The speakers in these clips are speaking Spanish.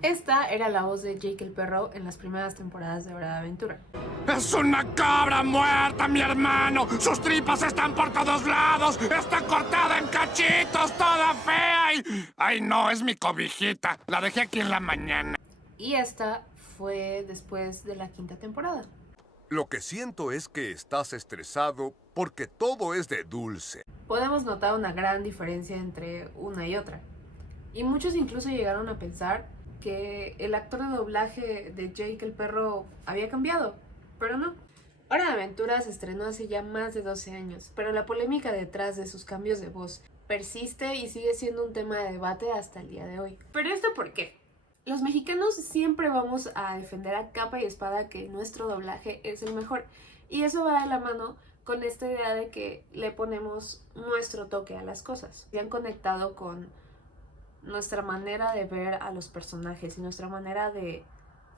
Esta era la voz de Jake el perro en las primeras temporadas de Hora de Aventura. ¡Es una cabra muerta, mi hermano! ¡Sus tripas están por todos lados! ¡Está cortada en cachitos, toda fea! ¡Ay, no! Es mi cobijita. La dejé aquí en la mañana. Y esta fue después de la quinta temporada. Lo que siento es que estás estresado porque todo es de dulce. Podemos notar una gran diferencia entre una y otra. Y muchos incluso llegaron a pensar que el actor de doblaje de Jake el perro había cambiado, pero no. Hora de Aventura se estrenó hace ya más de 12 años, pero la polémica detrás de sus cambios de voz persiste y sigue siendo un tema de debate hasta el día de hoy. ¿Pero esto por qué? Los mexicanos siempre vamos a defender a capa y espada que nuestro doblaje es el mejor, y eso va de la mano con esta idea de que le ponemos nuestro toque a las cosas. Se han conectado con nuestra manera de ver a los personajes y nuestra manera de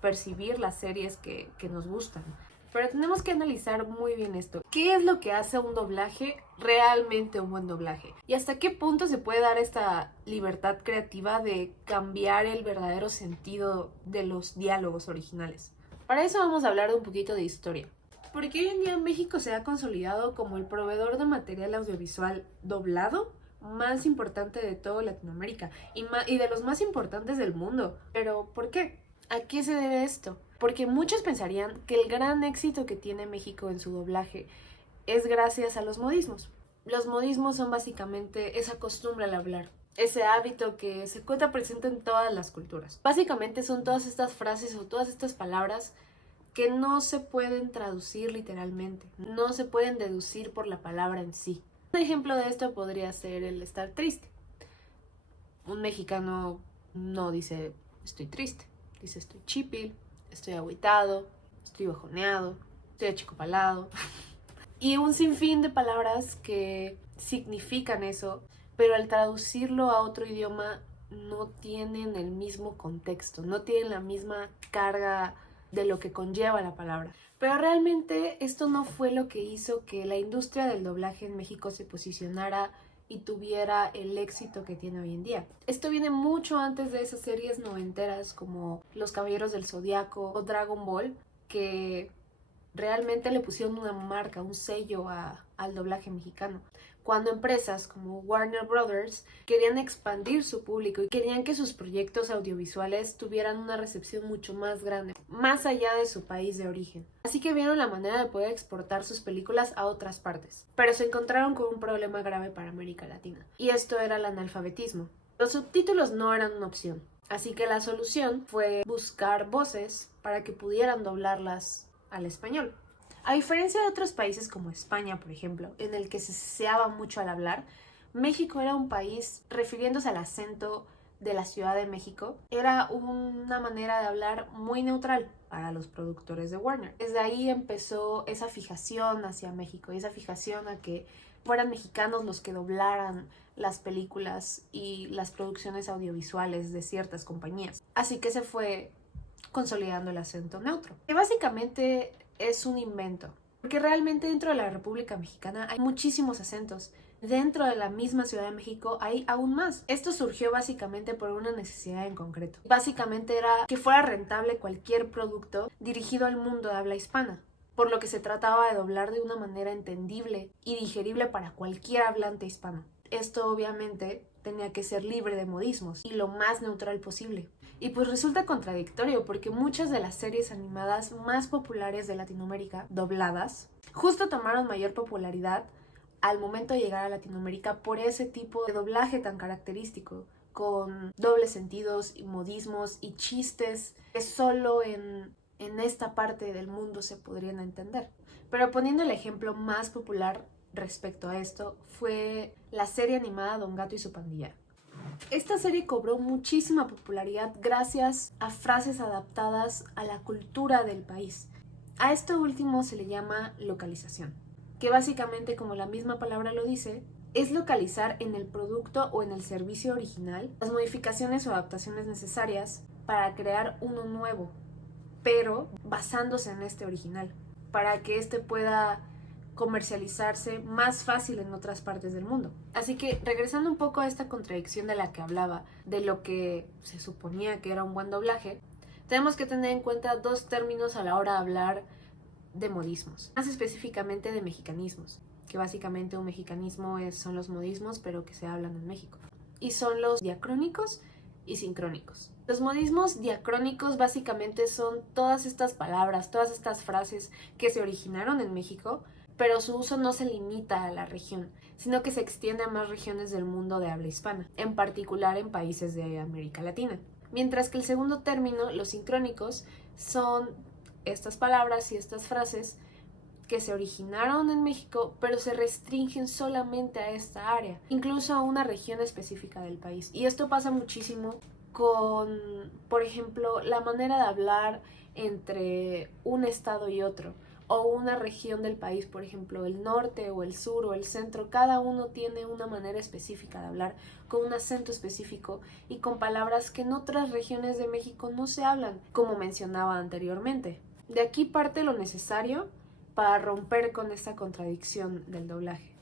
percibir las series que nos gustan. Pero tenemos que analizar muy bien esto. ¿Qué es lo que hace un doblaje realmente un buen doblaje? ¿Y hasta qué punto se puede dar esta libertad creativa de cambiar el verdadero sentido de los diálogos originales? Para eso vamos a hablar de un poquito de historia. Porque hoy en día México se ha consolidado como el proveedor de material audiovisual doblado más importante de toda Latinoamérica y de los más importantes del mundo. ¿Pero por qué? ¿A qué se debe esto? Porque muchos pensarían que el gran éxito que tiene México en su doblaje es gracias a los modismos. Los modismos son básicamente esa costumbre al hablar, ese hábito que se encuentra presente en todas las culturas. Básicamente son todas estas frases o todas estas palabras que no se pueden traducir literalmente, no se pueden deducir por la palabra en sí. Un ejemplo de esto podría ser el estar triste. Un mexicano no dice estoy triste, dice estoy chipil, estoy agüitado, estoy bajoneado, estoy achicopalado. Y un sinfín de palabras que significan eso, pero al traducirlo a otro idioma no tienen el mismo contexto, no tienen la misma carga de lo que conlleva la palabra. Pero realmente esto no fue lo que hizo que la industria del doblaje en México se posicionara y tuviera el éxito que tiene hoy en día. Esto viene mucho antes de esas series noventeras como Los Caballeros del Zodiaco o Dragon Ball, que realmente le pusieron una marca, un sello al doblaje mexicano. Cuando empresas como Warner Brothers querían expandir su público y querían que sus proyectos audiovisuales tuvieran una recepción mucho más grande, más allá de su país de origen. Así que vieron la manera de poder exportar sus películas a otras partes. Pero se encontraron con un problema grave para América Latina, y esto era el analfabetismo. Los subtítulos no eran una opción, así que la solución fue buscar voces para que pudieran doblarlas al español. A diferencia de otros países como España, por ejemplo, en el que se ceseaba mucho al hablar, México era un país, refiriéndose al acento de la Ciudad de México, era una manera de hablar muy neutral para los productores de Warner. Desde ahí empezó esa fijación hacia México, esa fijación a que fueran mexicanos los que doblaran las películas y las producciones audiovisuales de ciertas compañías. Así que se fue consolidando el acento neutro, que básicamente es un invento, porque realmente dentro de la República Mexicana hay muchísimos acentos. Dentro de la misma Ciudad de México hay aún más. Esto surgió básicamente por una necesidad en concreto. Básicamente era que fuera rentable cualquier producto dirigido al mundo de habla hispana, por lo que se trataba de doblar de una manera entendible y digerible para cualquier hablante hispano. Esto obviamente tenía que ser libre de modismos y lo más neutral posible. Y pues resulta contradictorio porque muchas de las series animadas más populares de Latinoamérica, dobladas, justo tomaron mayor popularidad al momento de llegar a Latinoamérica por ese tipo de doblaje tan característico, con dobles sentidos y modismos y chistes que solo en esta parte del mundo se podrían entender. Pero poniendo el ejemplo más popular respecto a esto fue la serie animada Don Gato y su pandilla. Esta serie cobró muchísima popularidad gracias a frases adaptadas a la cultura del país. A esto último se le llama localización, que básicamente, como la misma palabra lo dice, es localizar en el producto o en el servicio original las modificaciones o adaptaciones necesarias para crear uno nuevo, pero basándose en este original, para que éste pueda comercializarse más fácil en otras partes del mundo. Así que regresando un poco a esta contradicción de la que hablaba, de lo que se suponía que era un buen doblaje, tenemos que tener en cuenta dos términos a la hora de hablar de modismos, más específicamente de mexicanismos, que básicamente un mexicanismo son los modismos pero que se hablan en México, y son los diacrónicos y sincrónicos. Los modismos diacrónicos básicamente son todas estas palabras, todas estas frases que se originaron en México, pero su uso no se limita a la región, sino que se extiende a más regiones del mundo de habla hispana, en particular en países de América Latina. Mientras que el segundo término, los sincrónicos, son estas palabras y estas frases que se originaron en México, pero se restringen solamente a esta área, incluso a una región específica del país. Y esto pasa muchísimo con, por ejemplo, la manera de hablar entre un estado y otro, o una región del país, por ejemplo, el norte o el sur o el centro. Cada uno tiene una manera específica de hablar, con un acento específico y con palabras que en otras regiones de México no se hablan, como mencionaba anteriormente. De aquí parte lo necesario para romper con esta contradicción del doblaje.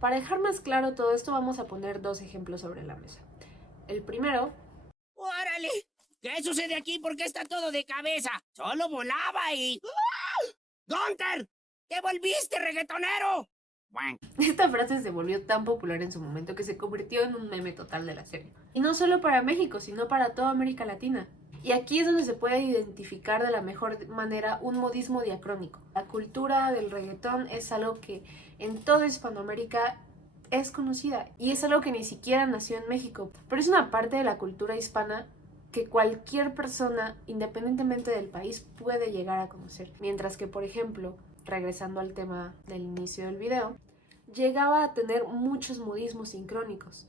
Para dejar más claro todo esto, vamos a poner dos ejemplos sobre la mesa. El primero... ¡Órale! ¿Qué sucede aquí? ¿Por qué está todo de cabeza? Solo volaba y... ¡Ah! ¡Gunter! ¡Te volviste, reggaetonero! Bueno. Esta frase se volvió tan popular en su momento que se convirtió en un meme total de la serie. Y no solo para México, sino para toda América Latina. Y aquí es donde se puede identificar de la mejor manera un modismo diacrónico. La cultura del reggaetón es algo que en toda Hispanoamérica es conocida y es algo que ni siquiera nació en México, pero es una parte de la cultura hispana que cualquier persona, independientemente del país, puede llegar a conocer. Mientras que, por ejemplo, regresando al tema del inicio del video, llegaba a tener muchos modismos sincrónicos,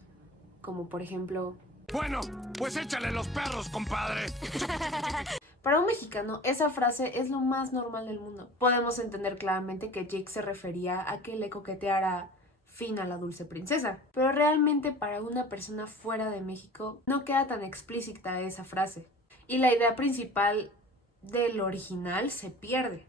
como por ejemplo... Bueno, pues échale los perros, compadre. Para un mexicano, esa frase es lo más normal del mundo. Podemos entender claramente que Jake se refería a que le coqueteara fin a la dulce princesa, pero realmente para una persona fuera de México no queda tan explícita esa frase, y la idea principal del original se pierde.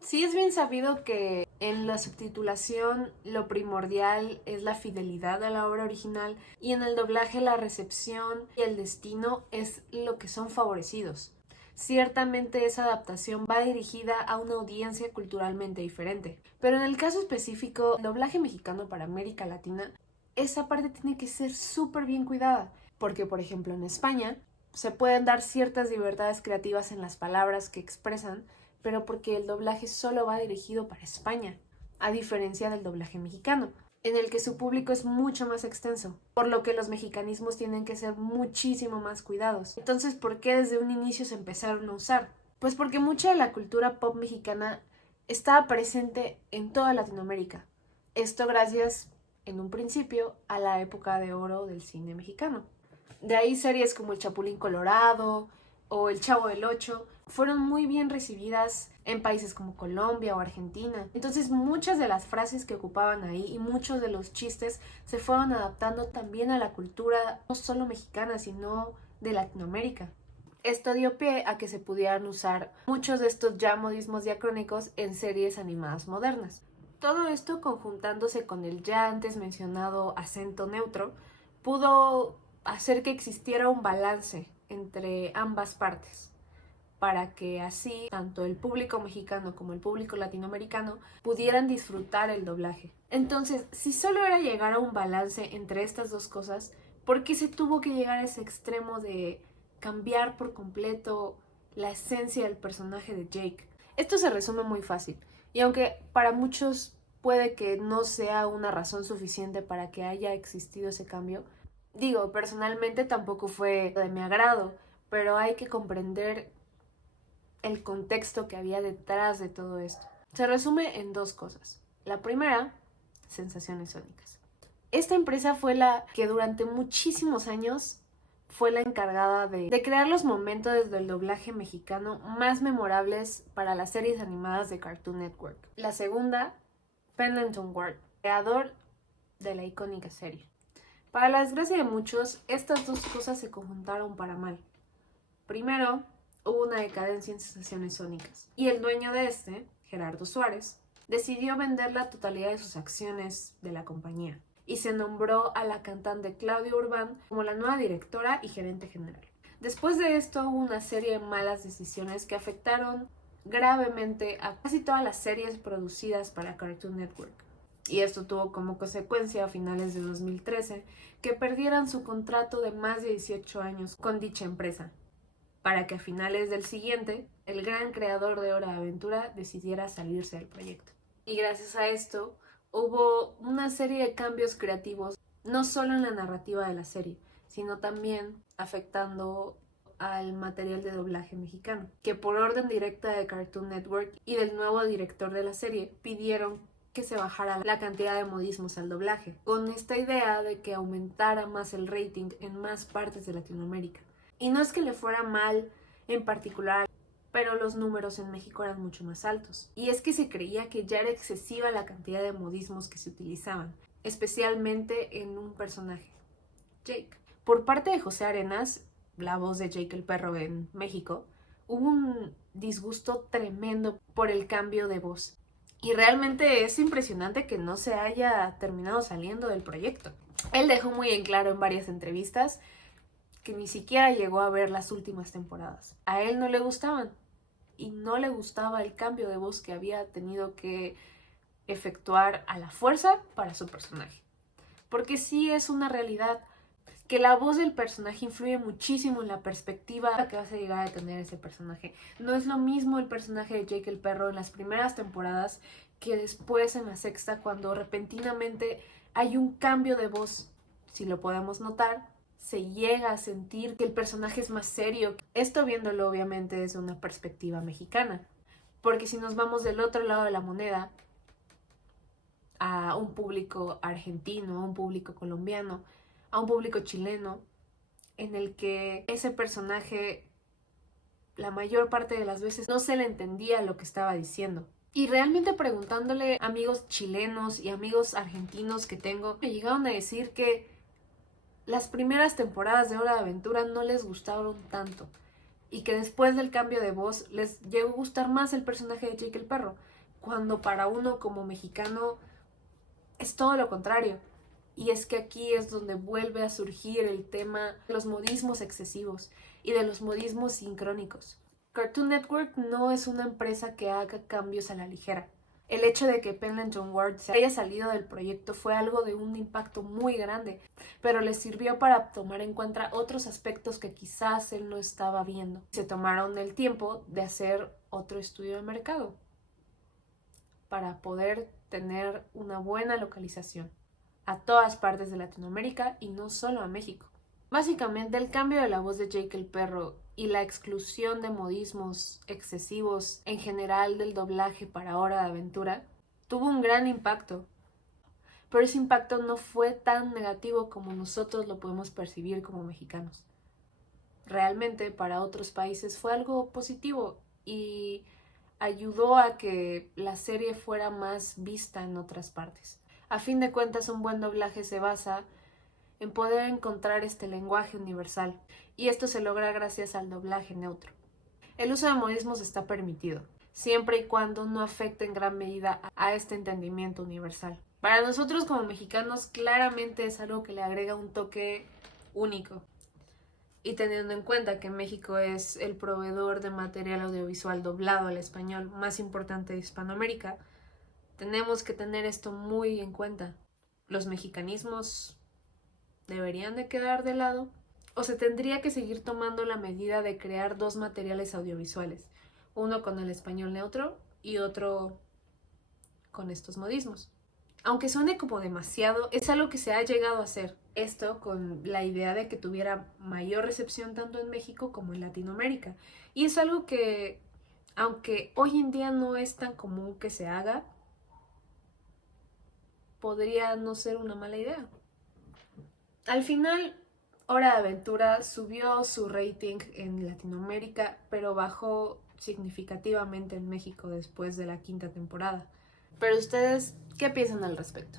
Sí es bien sabido que en la subtitulación lo primordial es la fidelidad a la obra original y en el doblaje la recepción y el destino es lo que son favorecidos. Ciertamente esa adaptación va dirigida a una audiencia culturalmente diferente, pero en el caso específico, el doblaje mexicano para América Latina, esa parte tiene que ser súper bien cuidada, porque por ejemplo en España se pueden dar ciertas libertades creativas en las palabras que expresan, pero porque el doblaje solo va dirigido para España, a diferencia del doblaje mexicano, en el que su público es mucho más extenso, por lo que los mexicanismos tienen que ser muchísimo más cuidados. Entonces, ¿por qué desde un inicio se empezaron a usar? Pues porque mucha de la cultura pop mexicana estaba presente en toda Latinoamérica. Esto gracias, en un principio, a la época de oro del cine mexicano. De ahí series como El Chapulín Colorado o El Chavo del Ocho fueron muy bien recibidas en países como Colombia o Argentina. Entonces muchas de las frases que ocupaban ahí y muchos de los chistes se fueron adaptando también a la cultura no solo mexicana, sino de Latinoamérica. Esto dio pie a que se pudieran usar muchos de estos ya modismos diacrónicos en series animadas modernas. Todo esto, conjuntándose con el ya antes mencionado acento neutro, pudo hacer que existiera un balance entre ambas partes, para que así tanto el público mexicano como el público latinoamericano pudieran disfrutar el doblaje. Entonces, si solo era llegar a un balance entre estas dos cosas, ¿por qué se tuvo que llegar a ese extremo de cambiar por completo la esencia del personaje de Jake? Esto se resume muy fácil, y aunque para muchos puede que no sea una razón suficiente para que haya existido ese cambio, digo, personalmente tampoco fue de mi agrado, pero hay que comprender el contexto que había detrás de todo esto. Se resume en dos cosas. La primera, sensaciones sónicas. Esta empresa fue la que durante muchísimos años fue la encargada de crear los momentos del doblaje mexicano más memorables para las series animadas de Cartoon Network. La segunda, Pendleton Ward, creador de la icónica serie. Para la desgracia de muchos, estas dos cosas se conjuntaron para mal. Primero, hubo una decadencia en sensaciones sónicas, y el dueño de Gerardo Suárez, decidió vender la totalidad de sus acciones de la compañía y se nombró a la cantante Claudia Urbán como la nueva directora y gerente general. Después de esto hubo una serie de malas decisiones que afectaron gravemente a casi todas las series producidas para Cartoon Network. Y esto tuvo como consecuencia a finales de 2013 que perdieran su contrato de más de 18 años con dicha empresa, para que a finales del siguiente, el gran creador de Hora de Aventura decidiera salirse del proyecto. Y gracias a esto, hubo una serie de cambios creativos, no solo en la narrativa de la serie, sino también afectando al material de doblaje mexicano, que por orden directa de Cartoon Network y del nuevo director de la serie, pidieron que se bajara la cantidad de modismos al doblaje, con esta idea de que aumentara más el rating en más partes de Latinoamérica. Y no es que le fuera mal en particular, pero los números en México eran mucho más altos. Y es que se creía que ya era excesiva la cantidad de modismos que se utilizaban, especialmente en un personaje, Jake. Por parte de José Arenas, la voz de Jake el perro en México, hubo un disgusto tremendo por el cambio de voz. Y realmente es impresionante que no se haya terminado saliendo del proyecto. Él dejó muy en claro en varias entrevistas que ni siquiera llegó a ver las últimas temporadas. A él no le gustaban y no le gustaba el cambio de voz que había tenido que efectuar a la fuerza para su personaje. Porque sí es una realidad que la voz del personaje influye muchísimo en la perspectiva que vas a llegar a tener ese personaje. No es lo mismo el personaje de Jake el perro en las primeras temporadas que después en la sexta, cuando repentinamente hay un cambio de voz. Si lo podemos notar, se llega a sentir que el personaje es más serio. Esto viéndolo obviamente desde una perspectiva mexicana. Porque si nos vamos del otro lado de la moneda, a un público argentino, a un público colombiano, a un público chileno, en el que ese personaje la mayor parte de las veces no se le entendía lo que estaba diciendo. Y realmente preguntándole a amigos chilenos y amigos argentinos que tengo, me llegaron a decir que las primeras temporadas de Hora de Aventura no les gustaron tanto y que después del cambio de voz les llegó a gustar más el personaje de Jake el perro, cuando para uno como mexicano es todo lo contrario. Y es que aquí es donde vuelve a surgir el tema de los modismos excesivos y de los modismos sincrónicos. Cartoon Network no es una empresa que haga cambios a la ligera. El hecho de que Pendleton Ward se haya salido del proyecto fue algo de un impacto muy grande, pero le sirvió para tomar en cuenta otros aspectos que quizás él no estaba viendo. Se tomaron el tiempo de hacer otro estudio de mercado para poder tener una buena localización a todas partes de Latinoamérica y no solo a México. Básicamente el cambio de la voz de Jake el perro y la exclusión de modismos excesivos en general del doblaje para Hora de Aventura tuvo un gran impacto, pero ese impacto no fue tan negativo como nosotros lo podemos percibir como mexicanos. Realmente para otros países fue algo positivo y ayudó a que la serie fuera más vista en otras partes. A fin de cuentas, un buen doblaje se basa en poder encontrar este lenguaje universal, y esto se logra gracias al doblaje neutro. El uso de modismos está permitido, siempre y cuando no afecte en gran medida a este entendimiento universal. Para nosotros como mexicanos, claramente es algo que le agrega un toque único. Y teniendo en cuenta que México es el proveedor de material audiovisual doblado al español más importante de Hispanoamérica, tenemos que tener esto muy en cuenta. Los mexicanismos deberían de quedar de lado, o se tendría que seguir tomando la medida de crear dos materiales audiovisuales, uno con el español neutro y otro con estos modismos. Aunque suene como demasiado, es algo que se ha llegado a hacer. Esto con la idea de que tuviera mayor recepción tanto en México como en Latinoamérica. Y es algo que, aunque hoy en día no es tan común que se haga, podría no ser una mala idea. Al final, Hora de Aventura subió su rating en Latinoamérica, pero bajó significativamente en México después de la quinta temporada. Pero ustedes, ¿qué piensan al respecto?